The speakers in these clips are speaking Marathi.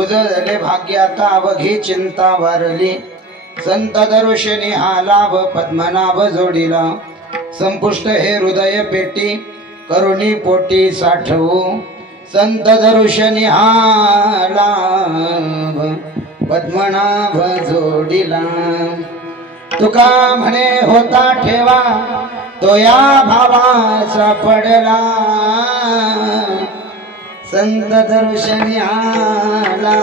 उजळले भाग्याता अवघी चिंता वारली संत दर्शनी हा लाभ पद्मनाभ जोडीला संपुष्ट हे हृदय पेटी करुणी पोटी साठवू संत दर्शनी हा लाभ पद्मनाभ जोडीला तुका म्हणे होता ठेवा तो या भावाचा पडला संत दर्शनी आला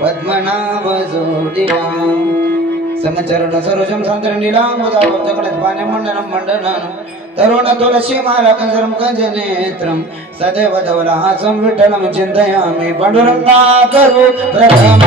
पद्मनाभ जोडीला समचरण सरोजम सान्द्र नीलांबुदावतकडे पाने मंडनं मंडनं तरुण तुलसी माला कंजरम कंज नेत्रम सदैव धवलहासं विठ्ठलं चिन्तयामि पांडुरंगा करू प्रथम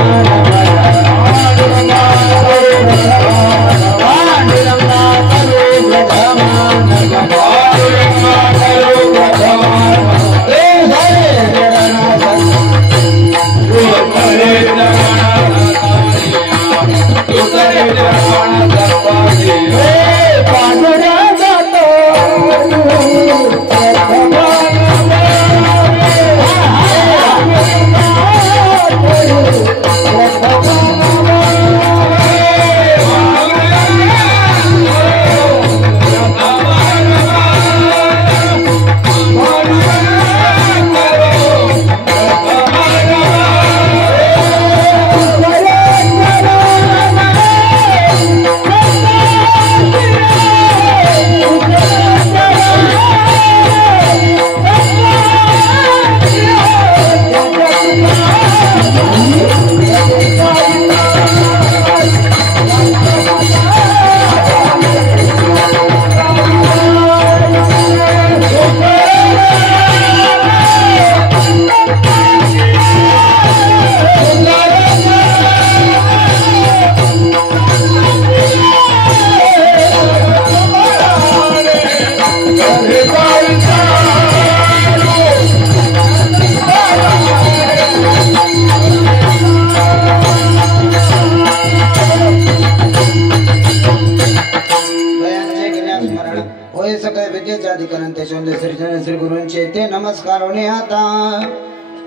श्री गुरूंचे ते नमस्कार आता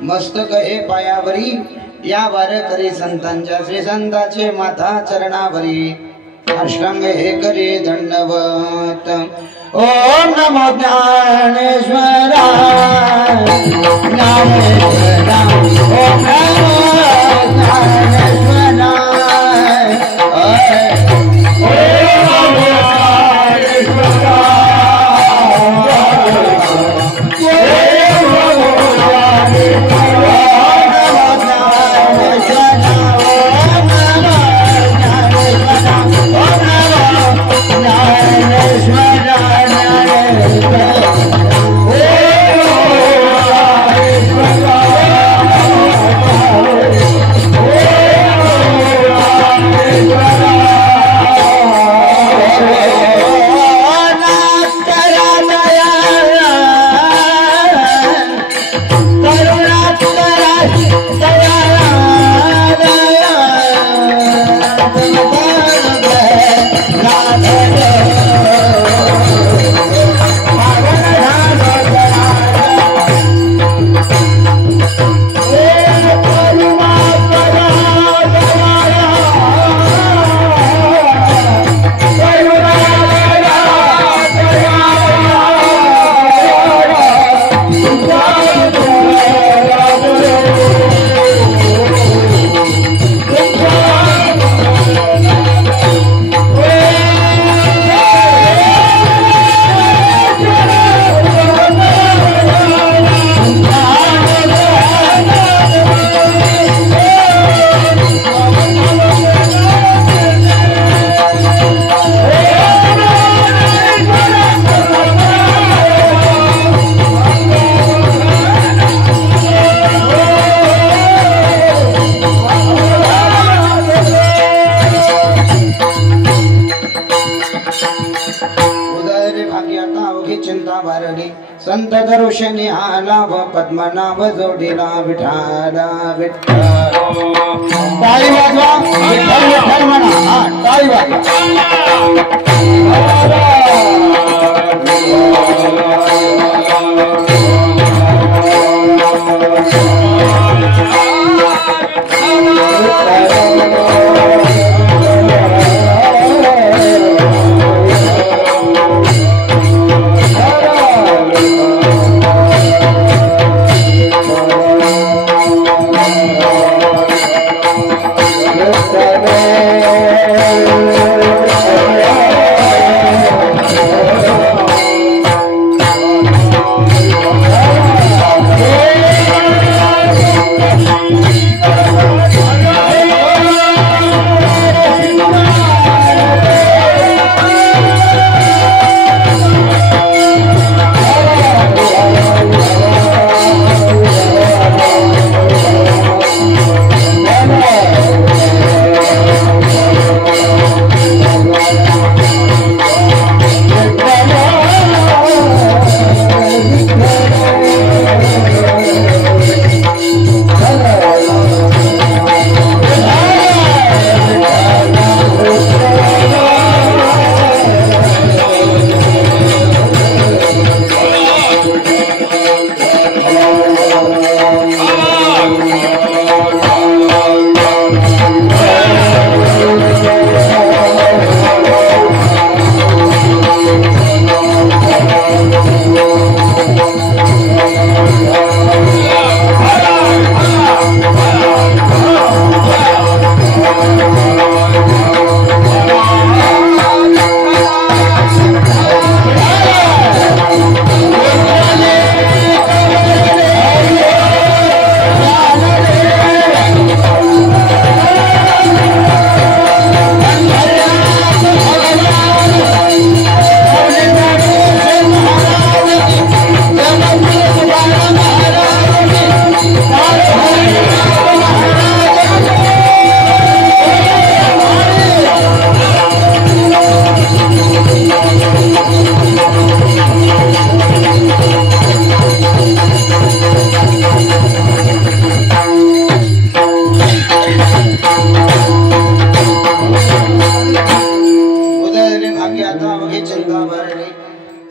मस्तक हे पायावरी या वार करी संतांच्या श्री संतांचे माथा चरणावरी अष्टांग हे करी दंडवत ओम नमो ज्ञानेश्वरा ज्ञानेश्वरा ओम नमो ज्ञानेश्वरा संत दर्शनी आला व पद्मनाभ जोडीला विठाला विठ्ठल टाळी वाजवा विठ्ठल विठ्ठल म्हणा हा टाळी वाजवा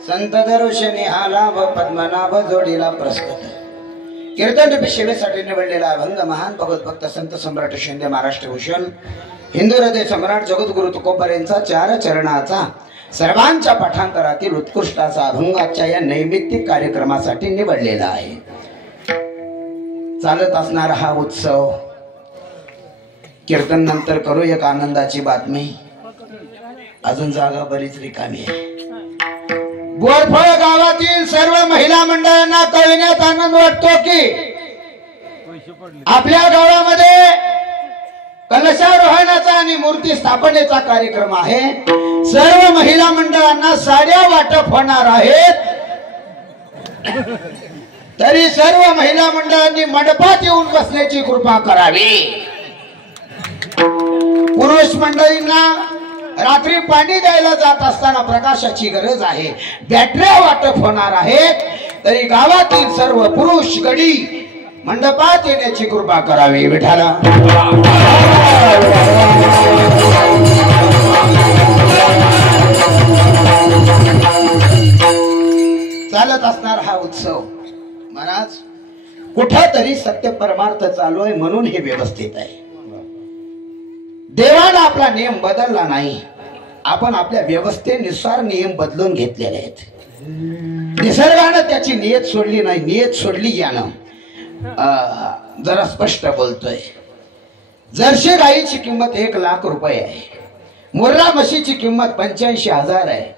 संत दर्शनी आला व पद्मनाभ जोडीला प्रस्तुत कीर्तन सेवेसाठी निवडलेला अभंग महान भगवत भक्त संत सम्राट शिंदे महाराष्ट्र भूषण हिंदू हृदय सम्राट जगद्गुरु तुकोबर यांचा 4 चरणाचा सर्वांच्या पाठांतरातील उत्कृष्ट असा अभंग आजच्या या नैमित्तिक कार्यक्रमासाठी निवडलेला आहे। चालत असणारा हा उत्सव कीर्तन नंतर करू एक आनंदाची बातमी, अजून जागा बरीच रिकामी आहे। बोरफळ गावातील सर्व महिला मंडळांना कळविण्यात आनंद वाटतो की आपल्या गावामध्ये कलशारोहणाचा आणि मूर्ती स्थापनेचा कार्यक्रम आहे। सर्व महिला मंडळांना साड्या वाटप होणार आहेत, तरी सर्व महिला मंडळांनी मंडपात येऊन बसण्याची कृपा करावी। पुरुष मंडळींना रात्री पाणी द्यायला जात असताना प्रकाशाची गरज आहे, बॅटऱ्या वाटप होणार आहेत, तरी गावातील सर्व पुरुष गडी मंडपात येण्याची कृपा करावी। विठाला चालत असणार हा उत्सव महाराज कुठेतरी सत्य परमार्थ चालू आहे म्हणून हे व्यवस्थित आहे। देवाने आपला नियम बदलला नाही, आपण आपल्या व्यवस्थेनुसार नियम बदलून घेतलेले आहेत। निसर्गाने त्याची नियत सोडली नाही, नियत सोडली यानं जरा स्पष्ट बोलतोय। जर्सी गाईची किंमत 1 लाख रुपये आहे, मुर्रा म्हशीची किंमत 85,000 आहे,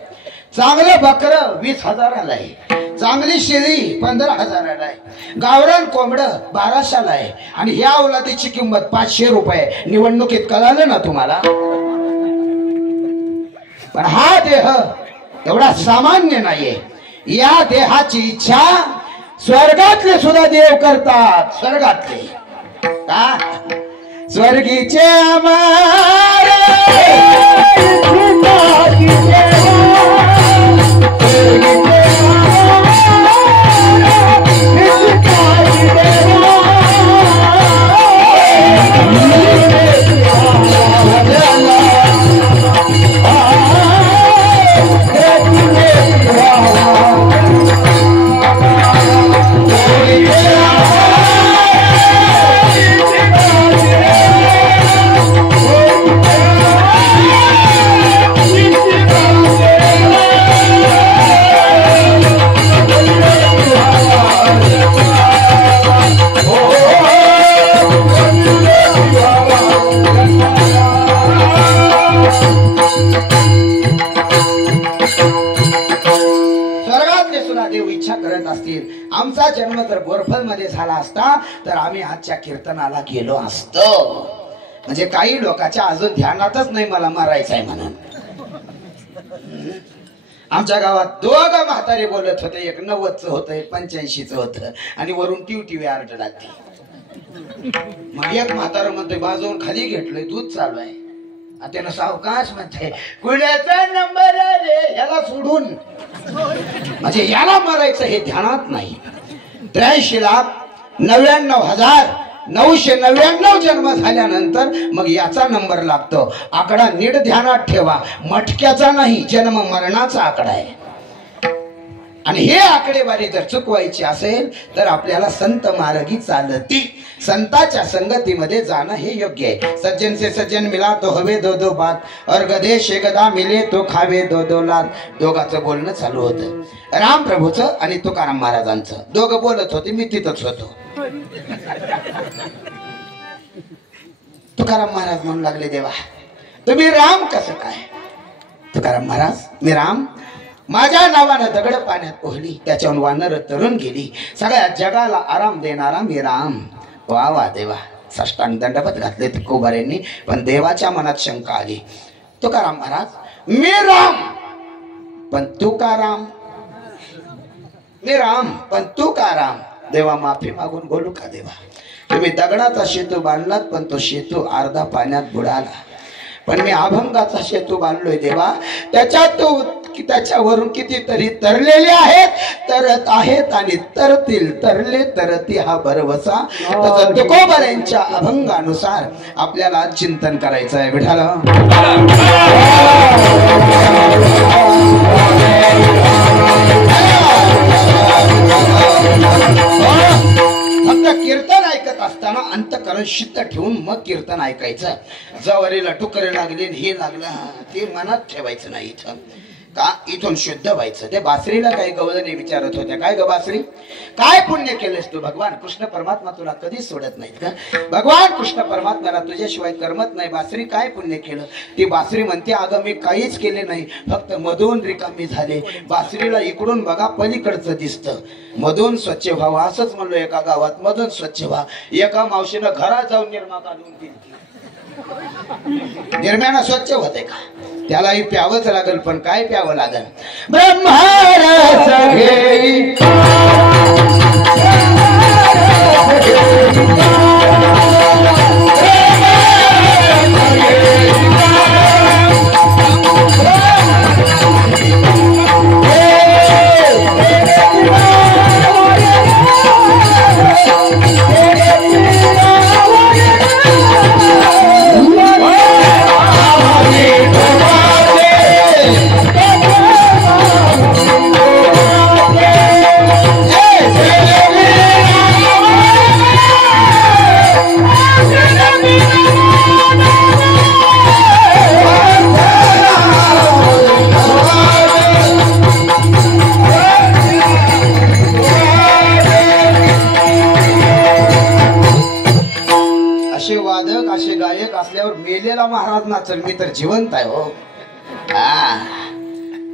चांगलं बकरं 20,000ला आहे, चांगली शेळी 15,000ला आहे, गावरान कोंबड 1200ला आहे आणि ह्या औलादीची किंमत 500 रुपये। निवडणुकीत कळालं ना तुम्हाला। पण हा देह एवढा सामान्य नाहीये, या देहाची इच्छा स्वर्गातले सुद्धा देव करतात। स्वर्गातले का स्वर्गीचे अमर स्वर्गीचे आमचा जन्म जर बोरफल मध्ये झाला असता तर आम्ही आजच्या कीर्तनाला गेलो असतो. म्हणजे काही लोकांच्या अजून ध्यानातच नाही मला मारायचंय म्हणून. आमच्या गावात दोघं म्हातारे बोलत होते, एक 90चं होतं, एक 85चं होतं, आणि वरून टीव्ही आरड लागते. मग एक म्हातारा म्हणतोय बाजून खाली घेतलोय, दूध चालू आहे. त्यानं सावकाश म्हणते कुणाचा नंबर रे, ह्याला सोडून. म्हणजे याला मारायचं हे ध्यानात नाही. 83,99,999 जन्म झाल्यानंतर मग याचा नंबर लागतो. आकडा नीट ध्यानात ठेवा, मटक्याचा नाही, जन्म मरणाचा आकडा आहे. आणि हे आकडेवारी जर चुकवायची असेल तर आपल्याला संत मार्गी चालती, संताच्या संगतीमध्ये जाणं हे योग्य आहे. सज्जन से सज्जन मिला तो हवे दो दो बात, और गधे शेगदा मिले तो खावे दो दो लात. दोघांचं बोलणं चालू होतं, राम प्रभूचं आणि तुकाराम महाराजांचं. दोघं बोलत होते, मी तिथंच होतो. तुकाराम महाराज म्हणू लागले देवा तुम्ही राम कसं काय? तुकाराम महाराज मी राम, माझ्या नावानं दगड पाण्यात पोहली, त्याच्यावर वानर तरुण गेली, सगळ्या जगाला आराम देणारा मी राम. वा वा देवा, साष्टांग दंडवत घातले तुकोबाऱ्यांनी, पण देवाच्या मनात शंका आली. तुकाराम महाराज मी राम पण तू का राम? मी राम पण तू का राम? देवा माफी मागून बोलू का देवा? तुम्ही दगडाचा सेतू बांधलात पण तो सेतू अर्धा पाण्यात बुडाला, पण मी अभंगाचा सेतू बांधलोय देवा, त्याच्यावरून कितीतरी तरलेले आहेत, तरत आहेत आणि तरतील, तरले तरती हा भरवसा. तसं तुकोबाऱ्यांच्या अभंगानुसार आपल्याला चिंतन करायचं आहे. विठाला फक्त कीर्तन ऐकत असताना अंतःकरण शुद्ध ठेवून मग कीर्तन ऐकायचं. जवारीला टुकरे लागले हे लागलं ते मनात ठेवायचं नाही. इथं का इथून शुद्ध व्हायचं. ते बासरीला काही गवळणी विचारत होत्या, काय ग बासरी काय पुण्य केलेस तू? भगवान कृष्ण परमात्मा तुला कधीच सोडत नाहीत का? भगवान कृष्ण परमात्म्याला तुझ्याशिवाय करमत नाही. बासरी काय पुण्य केलं? ती बासरी म्हणते अगं मी काहीच केले नाही, फक्त मधून रिकामी झाले. बासरीला इकडून बघा पलीकडचं दिसतं, मधून स्वच्छ व्हावं असंच म्हणलो एका गावात, मधून स्वच्छ व्हा. एका मावशीनं घरात जाऊन निर्मा काढून दिली. निर्म्यानं स्वच्छ होते का? त्यालाही प्यावंच लागल, पण काय प्यावं लागल? ब्रह्मारस घेई मेलेला महाराज नाचल, मी तर जिवंत आहे हो.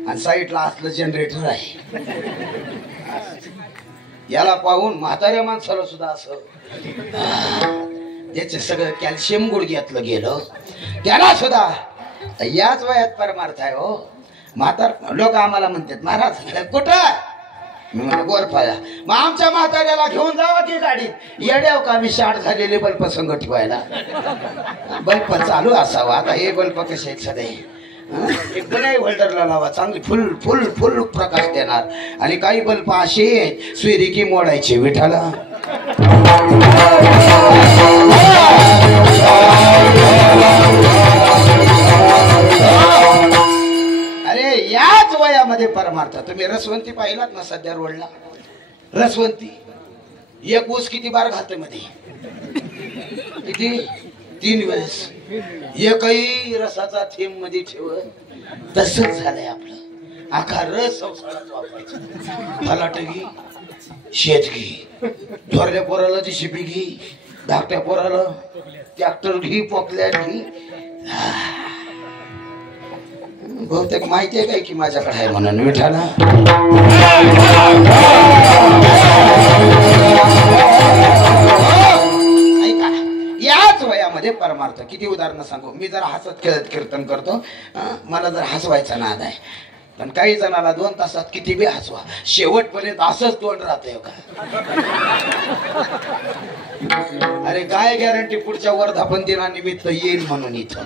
आणि साईडला असलं जनरेटर आहे. याला पाहून म्हाताऱ्या माणसाला सुद्धा असं ज्याचे सगळं कॅल्शियम गुडघ्यातलं गेलं त्याला सुद्धा याच वयात परमार्थ आहे हो. म्हातार लोक आम्हाला म्हणतात महाराज कुठं? मी म्हणतो गोरफाया. मग आमच्या म्हाताऱ्याला घेऊन जावा की गाडीत. येड्याव का मी शाट झालेले बल्ब संग ठेवायला? बल्ब चालू असावा. आता हे बल्ब कसे आहेत सगळे? एक नाही होल्डरला लावा, चांगली फुल फुल फुल प्रकाश देणार. आणि काही बल्ब असे स्विरिकी मोडायचे. विठाला अरे याच वयामध्ये परमार्थ. तुम्ही रसवंती पाहिलात ना सध्या रोडला? रसवंती एक ऊस किती बार घालते मध्ये? किती? 3 वेळेस. एकही रसाचा थेंब मध्ये ठेवत. तसंच झालंय आपलं. आखा रस संसारात वापरायचा. फलाट घे, शेत घे, थोरल्या पोराला ती शिपी घे, धाकट्या पोराला ट्रॅक्टर घे, पोकल्या घे. बहुतेक माहिती आहे काय की माझ्याकडे आहे म्हणून. विठाला ऐका, याच वयामध्ये परमार्थ. किती उदाहरणं सांगू. मी जर हसत खेळत कीर्तन करतो, मला जर हसवायचा नाद आहे, पण काही जणाला 2 तासात किती बी हसवा, शेवटपर्यंत असंच तोंड राहतंय का. अरे काय गॅरंटी पुढच्या वर्धापन दिनानिमित्त येईल म्हणून. इथं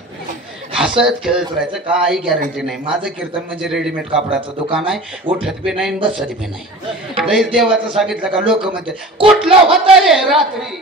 हसत खेळत राहायचं, काही गॅरंटी नाही. माझं कीर्तन म्हणजे रेडीमेड कापडाचं दुकान आहे. उठत बी नाही बसत बी नाही. लई देवाचं सांगितलं का लोक म्हणते कुठलं होतं रे रात्री.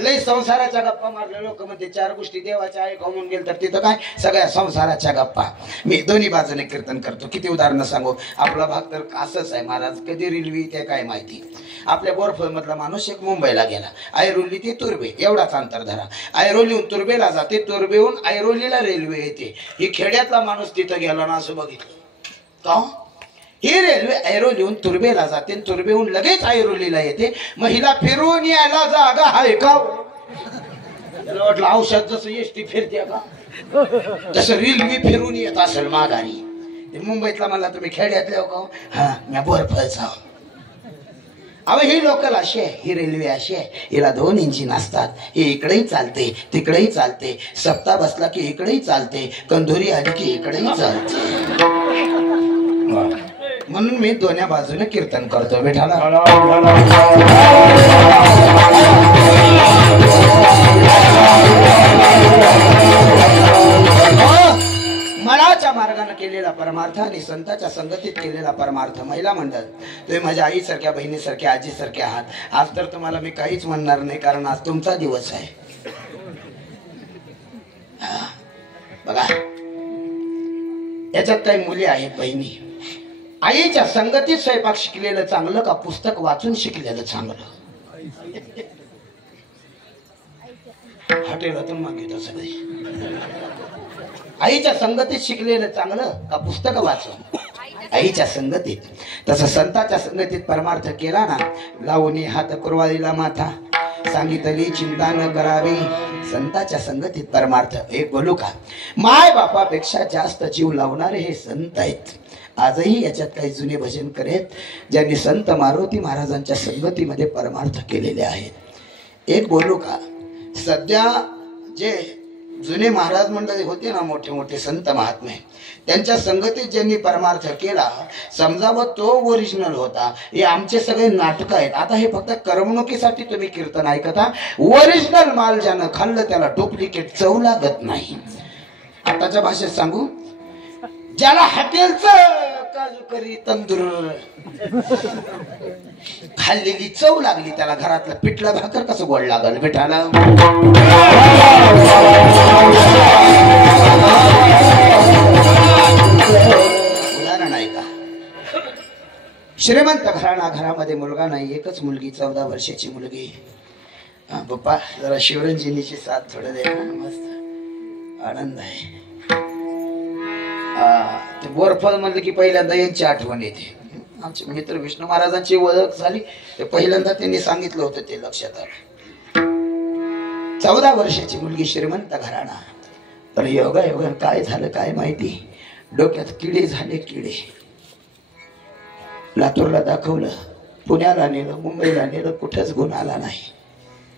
लई संसाराच्या गप्पा मारल्या लोक म्हणते 4 गोष्टी देवाच्या आहे घालून गेल, तर तिथं काय सगळ्या संसाराच्या गप्पा. मी दोन्ही बाजूने कीर्तन करतो. किती उदाहरणं सांगू. आपला भाग तर असंच आहे महाराज. कधी रेल्वे ते काय माहिती. आपल्या बोरफळ मधला माणूस एक मुंबईला गेला. ऐरोली ते तुर्बे एवढाच अंतर धरा. ऐरोलीहून तुर्बेला जाते, तुर्बेहून ऐरोलीला रेल्वे येते. ही खेड्यातला माणूस तिथं गेला ना असं बघितलं का. ही रेल्वे ऐरोलीहून तुर्बेला जाते, तुर्बेहून लगेच ऐरोलीला येते. महिला फिरून यायला जागा आहे का. त्याला वाटलं औषध जसं एसटी फिरते का, तसं रेल्वे फिरून येत असेल माघारी. मुंबईतला मला तुम्ही खेड्यातले हो का. हा मी बोरफळचा. अहो ही लोकल अशी आहे, ही रेल्वे अशी आहे, हिला 2 इंजिन असतात. हे इकडेही चालते तिकडेही चालते. सप्ताह बसला की इकडेही चालते, कंधुरी आली की इकडेही चालते. म्हणून मी दोन्ही बाजूने कीर्तन करतो. बेठाला मनाच्या मार्गाने केलेला परमार्थ आणि संतांच्या संगतीत केलेला परमार्थ. महिला मंडळ, तुम्ही माझ्या आईसारख्या बहिणीसारख्या आजीसारख्या आहात. आज तर तुम्हाला मी काहीच म्हणणार नाही, कारण आज तुमचा दिवस आहे. बघा याच्यात काही मुली आहेत बहिणी. आईच्या संगतीत स्वयंपाक शिकलेलं चांगलं का पुस्तक वाचून शिकलेलं चांगलं. हॉटेलातून मागितलं सगळे. आईच्या संगतीत शिकलेलं चांगलं का पुस्तक वाचून. आईच्या संगतीत. तसं संतांच्या संगतीत परमार्थ केला ना. लावणी हात कुरवाळीला माथा, सांगितली चिंता न करावी. संतांच्या संगतीत परमार्थ. एक बोलू का, माय बापापेक्षा जास्त जीव लावणारे हे संत आहेत. आजही याच्यात काही जुने भजन करेत ज्यांनी संत मारुती महाराजांच्या संगतीमध्ये परमार्थ केलेले आहेत. एक बोलू का, सध्या जे जुने महाराज मंडळी होते ना, मोठे मोठे संत महात्मे, त्यांच्या संगतीत ज्यांनी परमार्थ केला, समजावं तो ओरिजिनल होता. हे आमचे सगळे नाटक आहेत. आता हे फक्त करमणुकीसाठी तुम्ही कीर्तन ऐकता. ओरिजिनल माल ज्यानं खाल्लं त्याला डुप्लिकेट चव लागत नाही. आताच्या भाषेत सांगू, ज्याला हॉटेलचं काजू करी तंदूर खाल्लेली चव लागली, त्याला घरातलं पिठलं भाकर कसं गोड लागल बेटाला. उदाहरण आहे का, श्रीमंत घराणा, घरामध्ये मुलगा नाही, एकच मुलगी, 14 वर्षाची मुलगी. पप्पा जरा शिवरंजनीची साथ थोडं दे, मस्त आनंद आहे. ते बोरफळ म्हणलं की पहिल्यांदा यांची आठवण येते. आमचे मित्र विष्णू महाराजांची ओळख झाली ते पहिल्यांदा त्यांनी सांगितलं होतं, ते लक्षात आलं. 14 वर्षाची मुलगी, श्रीमंत घराणा. पण योगायोगानं काय झालं काय माहिती, डोक्यात किडे झाले, किडे. लातूरला दाखवलं, पुण्याला नेलं, मुंबईला नेलं, कुठंच गुण आला नाही.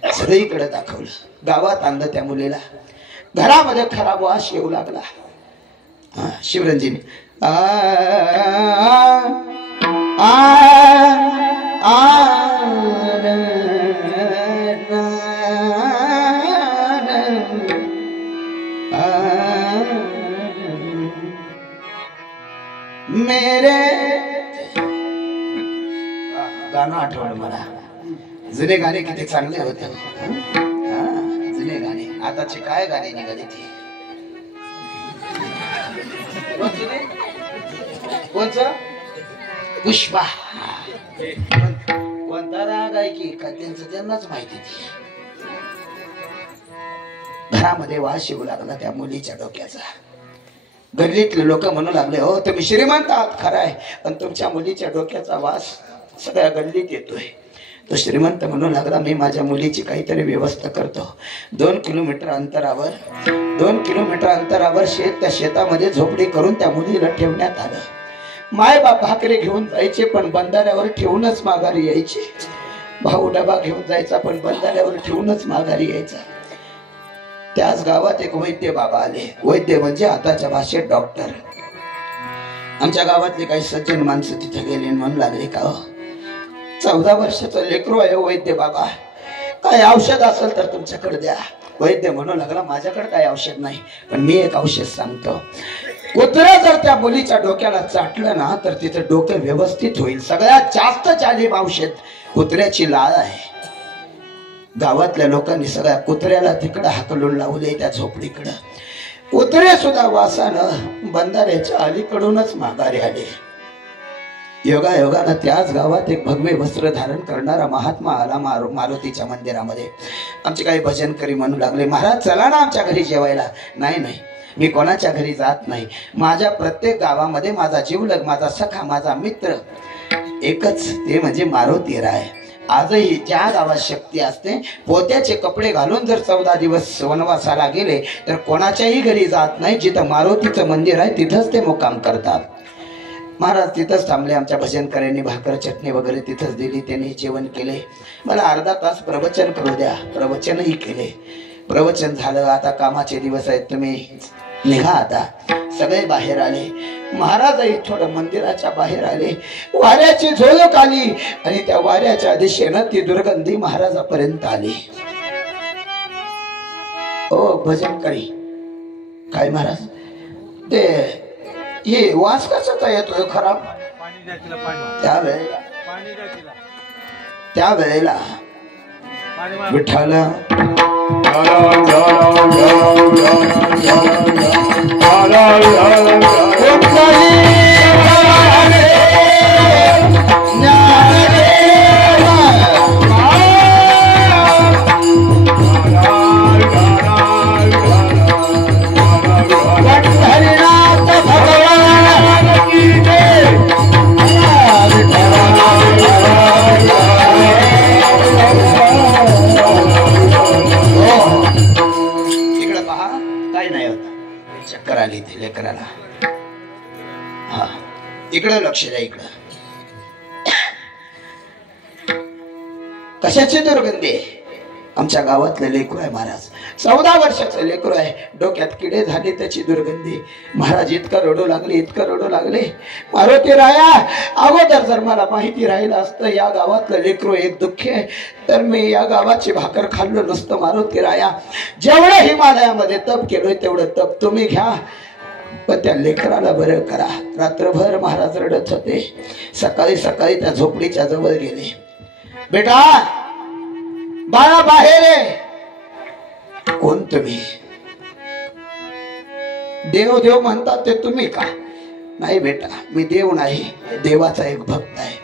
सगळीकडे दाखवलं, गावात आणलं त्या मुलीला. घरामध्ये खराब वास येऊ लागला. शिवरंजनी आ आ आ मेरे गाणं आठवलं मला. जुने गाणे किती चांगले होते. जुने गाणे. आताचे काय गाणे निघाले ते. कोणचं पुष्पा. कोणता राग आहे की का त्यांचं त्यांनाच माहिती. घरामध्ये वास येऊ लागला त्या मुलीच्या डोक्याचा. गल्लीतले लोक म्हणू लागले, हो तुम्ही श्रीमंत आहात खरं आहे, पण तुमच्या मुलीच्या डोक्याचा वास सगळ्या गल्लीत येतोय. तो श्रीमंत म्हणू लागला, मी माझ्या मुलीची काहीतरी व्यवस्था करतो. 2 किलोमीटर अंतरावर शेत, त्या शेतामध्ये झोपडी करून त्या मुलीला ठेवण्यात आलं. माय बाप भाकरी घेऊन जायचे पण बंधाऱ्यावर ठेवूनच माघारी यायचे. भाऊ डबा घेऊन जायचा पण बंधाऱ्यावर ठेवूनच माघारी यायचा. त्याच गावात एक वैद्य बाबा आले. वैद्य म्हणजे आताच्या भाषेत डॉक्टर. आमच्या गावातले काही सज्जन माणसं तिथे गेले म्हणू लागले, का 14 वर्षाचं लेकरू आहे वैद्य बाबा, काय औषध असेल तर तुमच्याकडे द्या. वैद्य म्हणू लागला, माझ्याकडे काय औषध नाही, पण मी एक औषध सांगतो. कुत्रा जर त्या मुलीच्या डोक्याला चाटलं ना तर तिचं डोकं व्यवस्थित होईल. सगळ्यात जास्त जालीम औषध कुत्र्याची लाळ आहे. गावातल्या लोकांनी सगळ्या कुत्र्याला तिकडं हाकलून लावले त्या झोपडीकडं. कुत्रे सुद्धा वासानं बंधाऱ्याच्या अलीकडूनच माघारी आले. योगायोगानं त्याच गावात एक भगवे वस्त्र धारण करणारा महात्मा आला मारुतीच्या मंदिरामध्ये. आमचे काही भजनकरी म्हणू लागले, महाराज चला ना आमच्या घरी जेवायला. नाही नाही, मी कोणाच्या घरी जात नाही. माझ्या प्रत्येक गावामध्ये माझा जीवलग, माझा सखा, माझा मित्र एकच, ते म्हणजे मारुती राय. आजही ज्या गावात शक्ती असते, पोत्याचे कपडे घालून जर 14 दिवस वनवासाला गेले तर कोणाच्याही घरी जात नाही. जिथं मारुतीचं मंदिर आहे तिथंच ते मुक्काम करतात. महाराज तिथंच थांबले. आमच्या भजनकऱ्यांनी भाकर चटणी वगैरे तिथंच दिली. त्यांनी जेवण केले. मला अर्धा तास प्रवचन करू द्या. प्रवचनही केले. प्रवचन झालं. आता कामाचे दिवस आहेत, तुम्ही निघा आता. सगळे बाहेर आले. महाराजही थोडं मंदिराच्या बाहेर आले. वाऱ्याची झुळूक आली आणि त्या वाऱ्याच्या दिशेनं ती दुर्गंधी महाराजापर्यंत आली. ओ भजनकरी, काय महाराज ते हे वास कशाचा येतोय खराब? त्यावेळेला विठ्ठल चक्कर आली ती लेकराला. हा, इकडं लक्ष द्या. इकडं कशाची दुर्गंधी? आमच्या गावातलं लेकरू आहे महाराज. 14 वर्षाचं लेकरू आहे. डोक्यात किडे झाले त्याची दुर्गंधी. महाराज इतकं रडू लागले, इतकं रडू लागले. मारुती राया, अगोदर जर मला माहिती राहिलं असतं या गावातलं लेकरू एक दुःखी आहे तर मी या गावाची भाकर खाल्लो नसतं. मारुती राया, जेवढं हिमालयामध्ये तप केलोय तेवढं तप तुम्ही घ्या, पण त्या लेकराला बरं करा. रात्रभर महाराज रडत होते. सकाळी सकाळी त्या झोपडीच्या जवळ गेले. बेटा, बाळा बाहेर आहे. कोण तुम्ही? देव देव म्हणतात ते तुम्ही का? नाही बेटा, मी देव नाही, देवाचा एक भक्त आहे.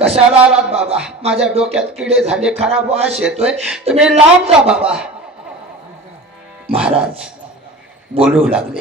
कशाला आलात बाबा? माझ्या डोक्यात किडे झाले, खराब वास येतोय, तुम्ही लांब जा बाबा. महाराज बोलू लागले.